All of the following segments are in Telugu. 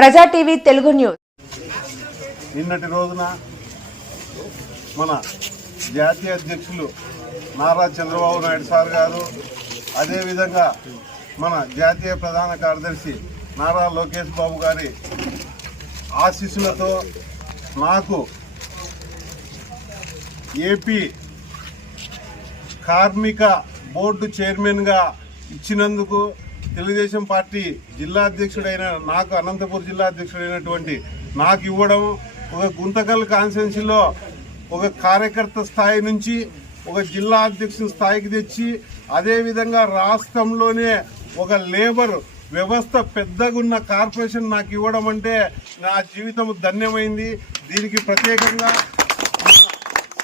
ప్రజా టీవీ తెలుగు న్యూస్. నిన్నటి రోజున మన జాతీయ అధ్యక్షులు నారా చంద్రబాబు నాయుడు సార్ గారు, అదేవిధంగా మన జాతీయ ప్రధాన కార్యదర్శి నారా లోకేష్ బాబు గారి ఆశీస్సులతో నాకు ఏపీ కార్మిక బోర్డు చైర్మన్గా ఇచ్చినందుకు తెలుగుదేశం పార్టీ జిల్లా అధ్యక్షుడైన నాకు, అనంతపురం జిల్లా అధ్యక్షుడైనటువంటి నాకు ఇవ్వడం, ఒక గుంతకల్ కాన్స్టిట్యున్సీలో ఒక కార్యకర్త స్థాయి నుంచి ఒక జిల్లా అధ్యక్షుని స్థాయికి తెచ్చి, అదేవిధంగా రాష్ట్రంలోనే ఒక లేబర్ వ్యవస్థ పెద్దగున్న కార్పొరేషన్ నాకు ఇవ్వడం అంటే నా జీవితం ధన్యమైంది. దీనికి ప్రత్యేకంగా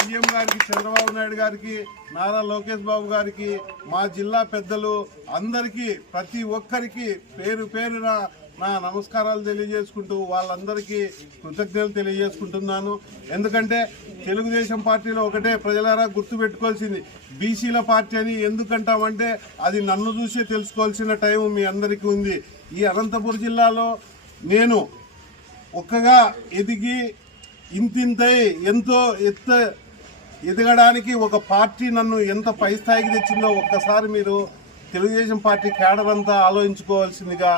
సీఎం గారికి, చంద్రబాబు నాయుడు గారికి, నారా లోకేష్ బాబు గారికి, మా జిల్లా పెద్దలు అందరికీ, ప్రతి ఒక్కరికి పేరు పేరున నా నమస్కారాలు తెలియజేసుకుంటూ వాళ్ళందరికీ కృతజ్ఞతలు తెలియజేసుకుంటున్నాను. ఎందుకంటే తెలుగుదేశం పార్టీలో ఒకటే ప్రజలారా గుర్తుపెట్టుకోవాల్సింది, బీసీల పార్టీ అని ఎందుకంటామంటే అది నన్ను చూసే తెలుసుకోవాల్సిన టైం మీ అందరికీ ఉంది. ఈ అనంతపురం జిల్లాలో నేను ఒక్కగా ఎదిగి ఇంతింతై ఎంతో ఎదగడానికి ఒక పార్టీ నన్ను ఎంత పై స్థాయికి తెచ్చిందో ఒక్కసారి మీరు తెలుగుదేశం పార్టీ క్యాడర్ అంతా ఆలోచించుకోవాల్సిందిగా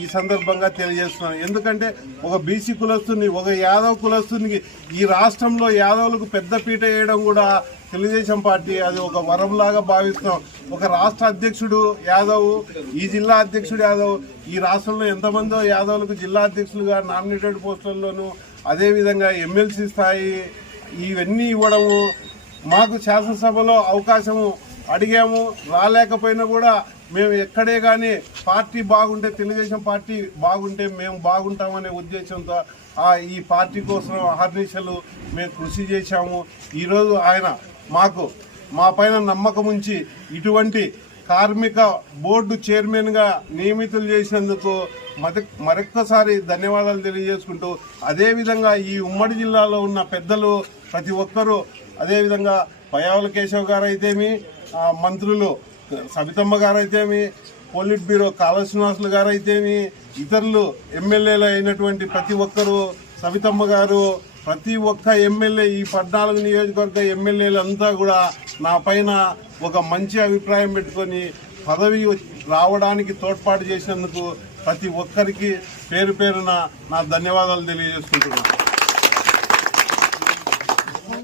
ఈ సందర్భంగా తెలియజేస్తున్నాను. ఎందుకంటే ఒక బీసీ కులస్తుని, ఒక యాదవ్ కులస్తునికి ఈ రాష్ట్రంలో యాదవులకు పెద్ద పీట వేయడం కూడా తెలుగుదేశం పార్టీ అది ఒక వరంలాగా భావిస్తున్నాం. ఒక రాష్ట్ర అధ్యక్షుడు యాదవ్, ఈ జిల్లా అధ్యక్షుడు యాదవ్, ఈ రాష్ట్రంలో ఎంతమందో యాదవులకు జిల్లా అధ్యక్షులుగా నామినేటెడ్ పోస్టుల్లోనూ, అదేవిధంగా ఎమ్మెల్సీ స్థాయి ఇవన్నీ ఇవ్వడము, మాకు శాసనసభలో అవకాశము అడిగాము, రాలేకపోయినా కూడా మేము ఎక్కడే కానీ పార్టీ బాగుంటే, తెలుగుదేశం పార్టీ బాగుంటే మేము బాగుంటామనే ఉద్దేశంతో ఈ పార్టీ కోసం అహర్నిశలు మేము కృషి చేశాము. ఈరోజు ఆయన మా పైన నమ్మకం ఉంచి ఇటువంటి కార్మిక బోర్డు చైర్మన్గా నియమితులు చేసినందుకు మరొక్కసారి ధన్యవాదాలు తెలియజేసుకుంటూ, అదేవిధంగా ఈ ఉమ్మడి జిల్లాలో ఉన్న పెద్దలు ప్రతి ఒక్కరూ, అదేవిధంగా పయ్యావుల కేశవ్ గారు అయితేమి, మంత్రులు సబితమ్మ గారు అయితేమి, పోలిట్ బ్యూరో కాళ శ్రీనివాసులు గారు అయితేమి, ఇతరులు ఎమ్మెల్యేలు అయినటువంటి ప్రతి ఒక్కరూ, సబితమ్మ గారు, ప్రతి ఒక్క ఎమ్మెల్యే, ఈ 14 నియోజకవర్గ ఎమ్మెల్యేలు అంతా కూడా నా పైన ఒక మంచి అభిప్రాయం పెట్టుకొని పదవి రావడానికి తోడ్పాటు చేసినందుకు ప్రతి ఒక్కరికి పేరు పేరున నా ధన్యవాదాలు తెలియజేసుకుంటున్నాను.